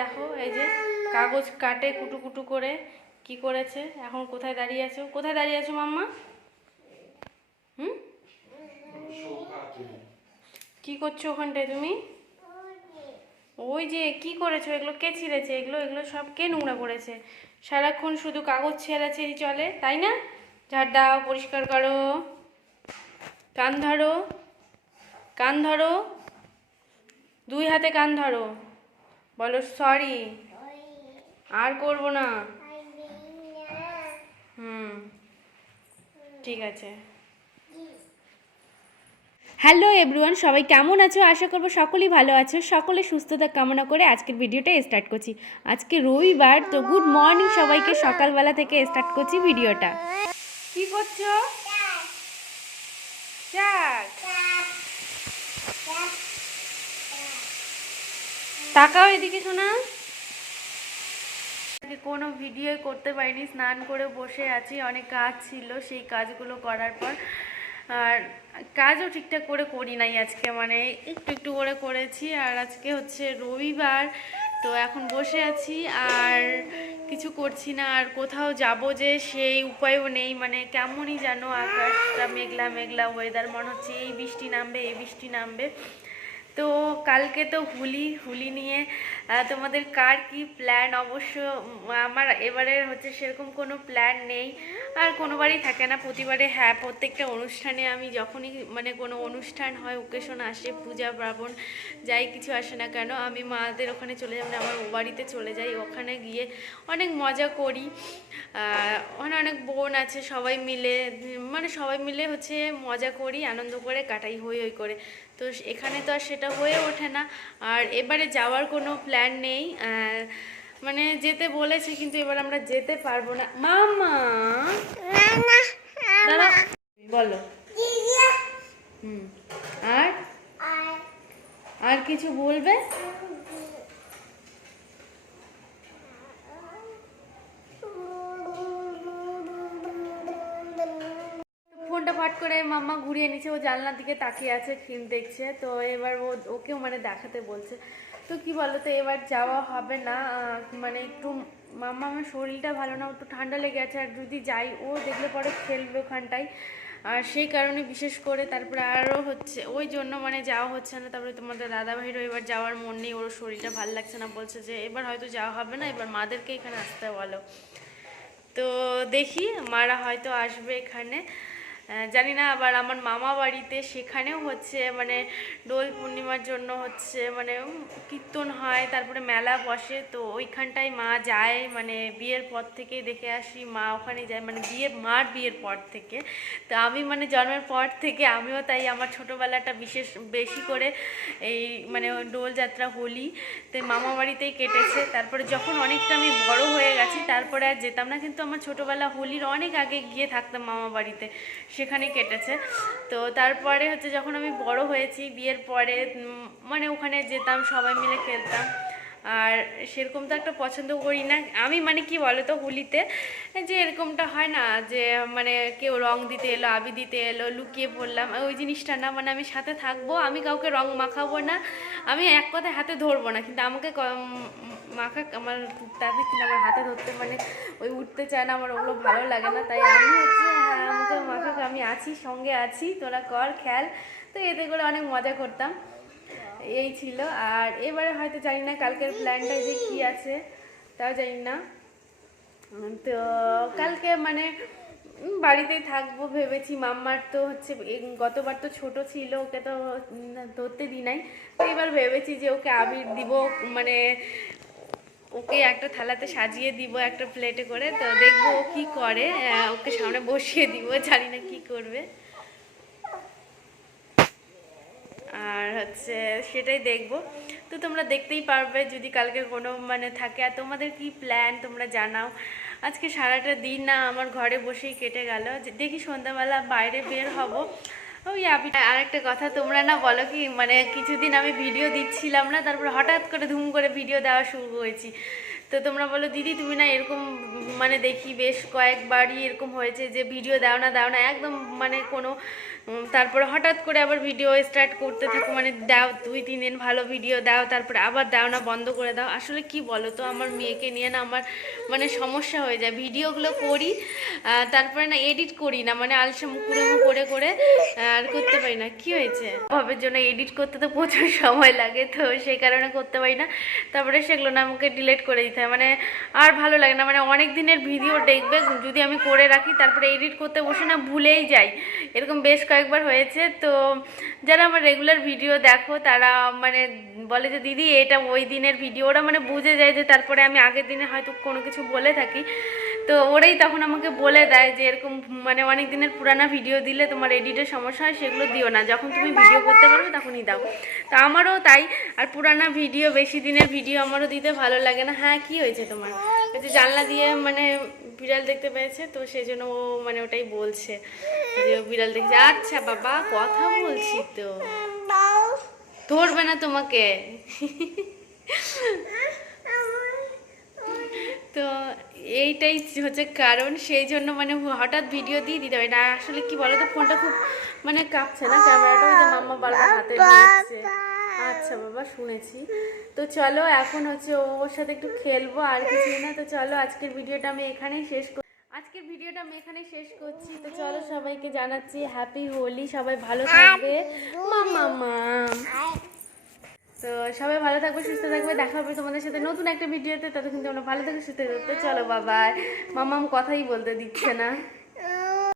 দেখো, এই যে কাগজ কাটে কুটু কুটু করে। কি করেছে? এখন কোথায় দাঁড়িয়ে আছো? কোথায় দাঁড়িয়ে আছো মাম্মা? হুম? কি করছ ওখানটায় তুমি? ওই যে কি করেছ? এগুলো কে ছিঁড়েছে? এগুলো এগুলো সব কে নোংরা করেছে? সারাক্ষণ শুধু কাগজ ছেঁড়াছেড়ি চলে, তাই না? ঝাড় দাও, পরিষ্কার করো। কান ধরো। কান ধরো। দুই হাতে কান ধরো। বলো সরি আর করব না। হুম, ঠিক আছে। হ্যালো এভরিওয়ান, সবাই কেমন আছো? আশা করব সকলেই ভালো আছো। সকলে সুস্থতা কামনা করে আজকের ভিডিওটা স্টার্ট করছি। আজকে রবিবার, তো গুড মর্নিং সবাইকে। সকালবেলা থেকে স্টার্ট করছি ভিডিওটা। কি করছ? তাকাও এদিকে শোনা। কোনো ভিডিও করতে পারিনি, স্নান করে বসে আছি, অনেক কাজ ছিল সেই কাজগুলো করার পর। আর কাজও ঠিকঠাক করে করি নাই আজকে মানে একটু একটু করে করেছি। আর আজকে হচ্ছে রবিবার, তো এখন বসে আছি, আর কিছু করছি না, আর কোথাও যাব যে সেই উপায়ও নেই মানে কেমনই যেন আকাশটা মেঘলা মেঘলা ওয়েদার মনে হচ্ছে এই বৃষ্টি নামবে, এই বৃষ্টি নামবে। তো কালকে তো হুলি হুলি নিয়ে তোমাদের কার কি প্ল্যান অবশ্য আমার এবারে হচ্ছে সেরকম কোনো প্ল্যান নেই। আর কোনোবারই থাকে না। প্রতিবারে হ্যাঁ প্রত্যেকটা অনুষ্ঠানে আমি যখনই মানে কোনো অনুষ্ঠান হয় ওকেশন আসে, পূজা, পার্বণ, যাই কিছু আসে না কেন, আমি মাদের ওখানে চলে যাই মানে আমার ও বাড়িতে চলে যাই, ওখানে গিয়ে অনেক মজা করি। ওখানে অনেক বোন আছে, সবাই মিলে মানে সবাই মিলে হচ্ছে মজা করি, আনন্দ করে, কাটাই হই হই করে। তো এখানে তো আর সেটা হয়ে ওঠে না। আর এবারে যাওয়ার কোনো প্ল্যান নেই। মানে যেতে বলেছে কিন্তু এবার আমরা যেতে পারব না। মামা! দাঁড়া। বলো। হুম। আর? আর? কিছু বলবে? পাট করে মাম্মা ঘুরিয়ে নিচ্ছে ও জানলার দিকে তাকিয়ে আছে, ফিল্ম দেখছে, তো এবার ও, ওকেও মানে দেখাতে বলছে। তো কি বলো তো, এবার যাওয়া হবে না মানে একটু মাম্মা আমার শরীরটা ভালো না একটু ঠান্ডা লেগে আছে, আর যদি যাই, ও দেখলে পরে খেলবে ওখানটায়। আর সেই কারণে বিশেষ করে তারপরে আরও হচ্ছে, ওই জন্য মানে যাওয়া হচ্ছে না, তারপরে তোমাদের দাদা ভাইরও এবার যাওয়ার মন নেই, ওর শরীরটা ভালো লাগছে না, বলছে যে এবার হয়তো যাওয়া হবে না, এবার মাদেরকে এখানে আসতে বলো। তো দেখি, মারা হয়তো আসবে এখানে। জানি না, আবার আমার মামা বাড়িতে সেখানেও হচ্ছে মানে দোল পূর্ণিমার জন্য হচ্ছে মানে কীর্তন হয়, তারপরে মেলা বসে, তো ওইখানটায় মা যায় মানে বিয়ের পর থেকেই দেখে আসি, মা ওখানে যায় মানে বিয়ের, মার বিয়ের পর থেকে। তো আমি মানে জন্মের পর থেকে আমিও তাই আমার ছোটোবেলাটা বিশেষ বেশি করে এই মানে ওই দোলযাত্রা হোলি, তো মামা বাড়িতেই কেটেছে। তারপরে যখন অনেকটা আমি বড় হয়ে গেছি, তারপরে আর যেতাম না, কিন্তু আমার ছোটোবেলা হোলির অনেক আগে গিয়ে থাকতাম মামা বাড়িতে। সেখানে কেটেছে। তো তারপরে হচ্ছে যখন আমি বড় হয়েছি, বিয়ের পরে মানে ওখানে যেতাম, সবাই মিলে খেলতাম। আর সেরকম তো একটা পছন্দ করি না। আমি মানে কি বলো তো হোলিতে যে এরকমটা হয় না যে মানে কেউ রং দিতে এলো, আবি দিতে এলো, লুকিয়ে পড়লাম, ওই জিনিসটা না। মানে আমি সাথে থাকব, আমি কাউকে রং মাখাবো না, আমি এক কথায় হাতে ধরবো না। কিন্তু আমাকে মাখা, আমার তাদের কিন্তু আমার হাতে ধরতে মানে ওই উঠতে চায় না, আমার ওগুলো ভালো লাগে না। তাই আমি হচ্ছে আমাকে মাখাকে আমি আছি, সঙ্গে আছি, তোরা কর, খেল। তো এতে করে অনেক মজা করতাম। এই ছিল। আর এবারে হয়তো জানি না কালকের প্ল্যানটা যে কি আছে, তাও জানি না। তো কালকে মানে বাড়িতেই থাকব ভেবেছি। মাম্মার তো হচ্ছে গতবার তো ছোট ছিল, ওকে তো ধরতে দিই নাই। তো এবার ভেবেছি যে ওকে আবির দিব মানে ওকে একটা থালাতে সাজিয়ে দিব, একটা প্লেটে করে। তো দেখব ও কী করে। ওকে সামনে বসিয়ে দিব, জানি না কি করবে। আর হচ্ছে সেটাই দেখব। তো তোমরা দেখতেই পারবে যদি কালকে কোনো মানে থাকে। আর তোমাদের কি প্ল্যান তোমরা জানাও? আজকে সারাটা দিন না, আমার ঘরে বসেই কেটে গেল। দেখি সন্ধ্যাবেলা বাইরে বের হব। ওই আরেকটা কথা, তোমরা না বলো কি মানে কিছুদিন আমি ভিডিও দিচ্ছিলাম না, তারপর হঠাৎ করে ধুম করে ভিডিও দেওয়া শুরু করেছি। তো তোমরা বলো, দিদি, তুমি না এরকম মানে দেখি বেশ কয়েকবারই এরকম হয়েছে যে ভিডিও দাও না দাও না একদম মানে কোনো তারপরে হঠাৎ করে আবার ভিডিও স্টার্ট করতে থাকো মানে দাও, দুই, তিন দিন ভালো ভিডিও দাও, তারপরে আবার দাও না, বন্ধ করে দাও। আসলে কি বলো তো আমার মেয়েকে নিয়ে না আমার মানে সমস্যা হয়ে যায়। ভিডিওগুলো করি তারপরে না এডিট করি না মানে আলসা মুকুড়েমু করে করে আর করতে পারি না। কি হয়েছে? অভাবের জন্য এডিট করতে তো প্রচুর সময় লাগে, তো সেই কারণে করতে পারি না। তারপরে সেগুলো না আমাকে ডিলিট করে দিতে হয়। মানে আর ভালো লাগে না মানে অনেক দিনের ভিডিও দেখবে, যদি আমি করে রাখি, তারপরে এডিট করতে বসে না ভুলেই যাই। এরকম বেশ কয়েকবার হয়েছে। তো যারা আমার রেগুলার ভিডিও দেখো, তারা মানে বলে যে, দিদি, এটা ওই দিনের ভিডিও ওরা মানে বুঝে যায় যে, তারপরে আমি আগের দিনে হয়তো কোনো কিছু বলে থাকি। তো ওরাই তখন আমাকে বলে দেয় যে এরকম মানে অনেক দিনের পুরানা ভিডিও দিলে তোমার এডিটের সমস্যা হয়, সেগুলো দিও না। যখন তুমি ভিডিও করতে পারবে তখনই দাও। তো আমারও তাই, আর পুরানা ভিডিও বেশি দিনের ভিডিও আমারও দিতে ভালো লাগে না। হ্যাঁ কি হয়েছে তোমার? যে জানলা দিয়ে মানে বিড়াল দেখতে পেয়েছে, তো সেই জন্য ও মানে ওটাই বলছে যে বিড়াল দেখছে। আচ্ছা বাবা, কথা বলছি তো। ধরবে না তোমাকে তো এইটাই হচ্ছে কারণ সেই জন্য মানে হঠাৎ ভিডিও দিয়ে দিতে হয় না। আসলে কি বলো তো ফোনটা খুব মানে কাঁপছে না ক্যামেরাটা ওই যে মাম্মা বারবার হাতে নিচ্ছে আচ্ছা বাবা শুনেছি। তো চলো এখন হচ্ছে ও ওর সাথে একটু খেলব আর কিছুই না। তো চলো আজকের ভিডিওটা আমি এখানেই শেষ কর আজকের ভিডিওটা আমি এখানে শেষ করছি। তো চলো সবাইকে জানাচ্ছি হ্যাপি হোলি সবাই ভালো থাকবে। মামা মাম। তো সবাই ভালো থাকবে, সুস্থ থাকবে। দেখা হবে তোমাদের সাথে নতুন একটা ভিডিওতে। ততক্ষণ তোমরা ভালো থাকবে সুস্থ থাকবে চলো বাবা মামাম কথাই বলতে দিচ্ছে না।